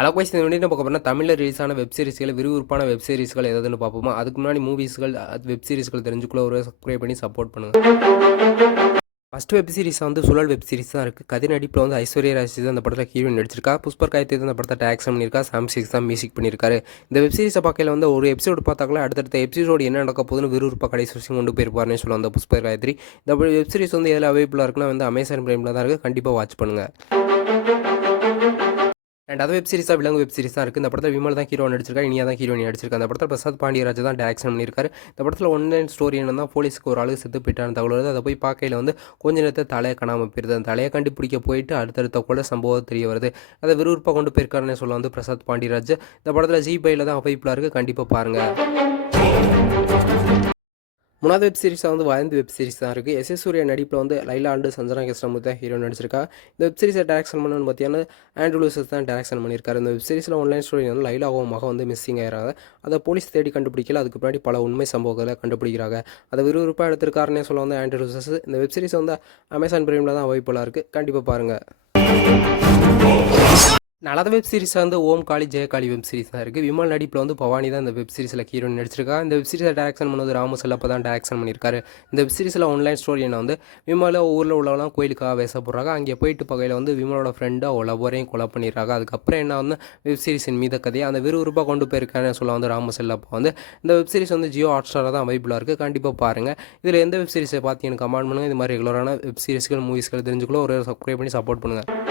அளவுக்கு இந்த வீடியோ பார்க்க போனால் தமிழில் ரிலீஸ் ஆன வெப் சீரிஸ்கள் விறுவிறுப்பான வெப் சீரிஸ்கள் எதுன்னு பார்ப்போமா. அதுக்கு முன்னாடி மூவிஸ்கள் வெப் சீரிஸ்கள் தெரிஞ்சுக்குள்ள ஒரு சப்ஸ்கிரைப் பண்ணி சப்போர்ட் பண்ணுங்கள். ஃபஸ்ட் வெப் சீரிஸ் வந்து சுழல் வெப் சீரிஸ் தான் இருக்குது. கதை நடிப்பில் வந்து ஐஸ்வர்யா ராஜ் தான் அந்த படத்தில் ஹீரோயின் நடிச்சிருக்கா. புஷ்பர் காயத்ரி தான் அந்த படத்தை டேரக்ஷன் பண்ணியிருக்கா. சாம் சிக்ஸ் தான் மியூசிக் பண்ணியிருக்காரு. இந்த வெப் சீரிஸை பார்க்கல வந்து ஒரு எபிசோடு பார்த்தாங்களா அடுத்தடுத்த எபிசோடு என்ன நடக்க போகுதுன்னு விறுவிறுப்பாக கடைசி விஷயம் கொண்டு போயிருப்பாருன்னு சொல்லுவாங்க அந்த புஷ்பர் காயத்ரி. இந்த வெப் சீரிஸ் வந்து எதில் அவைலபிளாக இருக்குன்னா வந்து அமேசான் பிரைமில் தான் இருக்குது. கண்டிப்பாக வாட்ச் பண்ணுங்கள். அண்ட் அது வெப் சீரிஸாக விலங்கு வெப் சீரிஸ் தான் இருக்குது. இந்த படத்தில் விமல் தான் ஹீரோ நடிச்சிருக்கா, இனியா தான் ஹீரோயின் நடிச்சிருக்கா. அந்த படத்தில் பிரசாத் பாண்டியராஜ் தான் டேரக்ஷன் பண்ணியிருக்காரு. இந்த படத்தில் ஒன்லைன் ஸ்டோரி என்னன்னா போலீஸுக்கு ஒரு ஆளு செத்து போயிட்டான தகவல் வருது. அதை போய் பார்க்கையில் வந்து கொஞ்ச நேரத்தை தலையை காணாமல் போயிருது. அந்த தலையை கண்டுபிடிக்க போயிட்டு அடுத்தடுத்த கூட சம்பவம் தெரிய வருது. அதை விறுவிறுப்பாக கொண்டு போயிருக்காருன்னு சொல்ல வந்து பிரசாத் பாண்டியராஜ். இந்த படத்தில் ஜி5ல தான் அவைப்பிளாக இருக்குது. கண்டிப்பாக பாருங்கள். மூணாவது வெப் சீரிஸாக வந்து வயந்து வெப் சீரிஸ் தான் இருக்குது. எஸ் சூர்யா நடிப்பில் வந்து லைலா அண்டு சஞ்சனா கிருஷ்ணமூர்த்தி தான் ஹீரோ நடிச்சிருக்கா. இந்த வெப் சீரிஸை டேரக்ஷன் பண்ணணும்னு பார்த்தீங்கன்னா ஆண்ட்ரூ லூசஸ் தான் டேரக்ஷன் பண்ணியிருக்காரு. இந்த வெப் சீரிஸில் ஆன்லைன் ஸ்டோரி வந்து லைலாவும் மகன் வந்து மிஸ்ஸிங் ஆகிறாங்க. அதை போலீஸ் தேடி கண்டுபிடிக்கல. அதுக்கு முன்னாடி பல உண்மை சம்பவங்களை கண்டுபிடிக்கிறாங்க. அதை விறுவிறுப்பாக எடுத்திருக்காருன்னே சொல்ல வந்து ஆண்ட்ரூ லூசஸ். இந்த வெப் சீரிஸ் வந்து அமேசான் பிரைமில் தான் அவைலபிளாக இருக்குது. கண்டிப்பாக பாருங்கள். நல்ல வெப் சீரிஸ் வந்து ஓம் காளி ஜெயகாளி வெப் சீரிஸ் தான் இருக்குது. விமல் நடிப்பில் வந்து பவானி தான் இந்த வெப் சீரிஸில் ஹீரோயின் நடிச்சிருக்கா. இந்த வெப் சீரிஸை டேரக்ஷன் பண்ணது ராமு செல்லப்பா தான் டேரக்ஷன் பண்ணியிருக்காரு. இந்த வெப் சீரிஸில் ஆன்லைன் ஸ்டோரி என்ன வந்து விமலை ஊரில் உள்ளவங்களாம் கோயிலுக்காக வேசப்படுறாங்க. அங்கே போயிட்டு பகையில் வந்து விமலோட ஃப்ரெண்டாக அவள் லவ்வரையும் கொலை பண்ணிடுறாங்க. அதுக்கப்புறம் என்ன வந்து வெப் சீரிஸின் மீத கதையை அந்த விறுவிறுப்பாக கொண்டு போயிருக்காருன்னு சொல்ல வந்து ராமு செல்லப்பா வந்து. இந்த வெப் சீரிஸ் வந்து ஜியோ ஹாட்ஸ்டாராக தான் அவைபிளாக இருக்குது. கண்டிப்பாக பாருங்கள். இதில் எந்த வெப் சீரிஸை பார்த்து எனக்கு கமெண்ட் பண்ணுங்கள். இது மாதிரி ரெகுலரான வெப் சீரிஸ்கள் மூவிஸ்கள் தெரிஞ்சுக்கொள்ள ஒரு சப்ஸ்கிரைப் பண்ணி சப்போர்ட் பண்ணுங்கள்.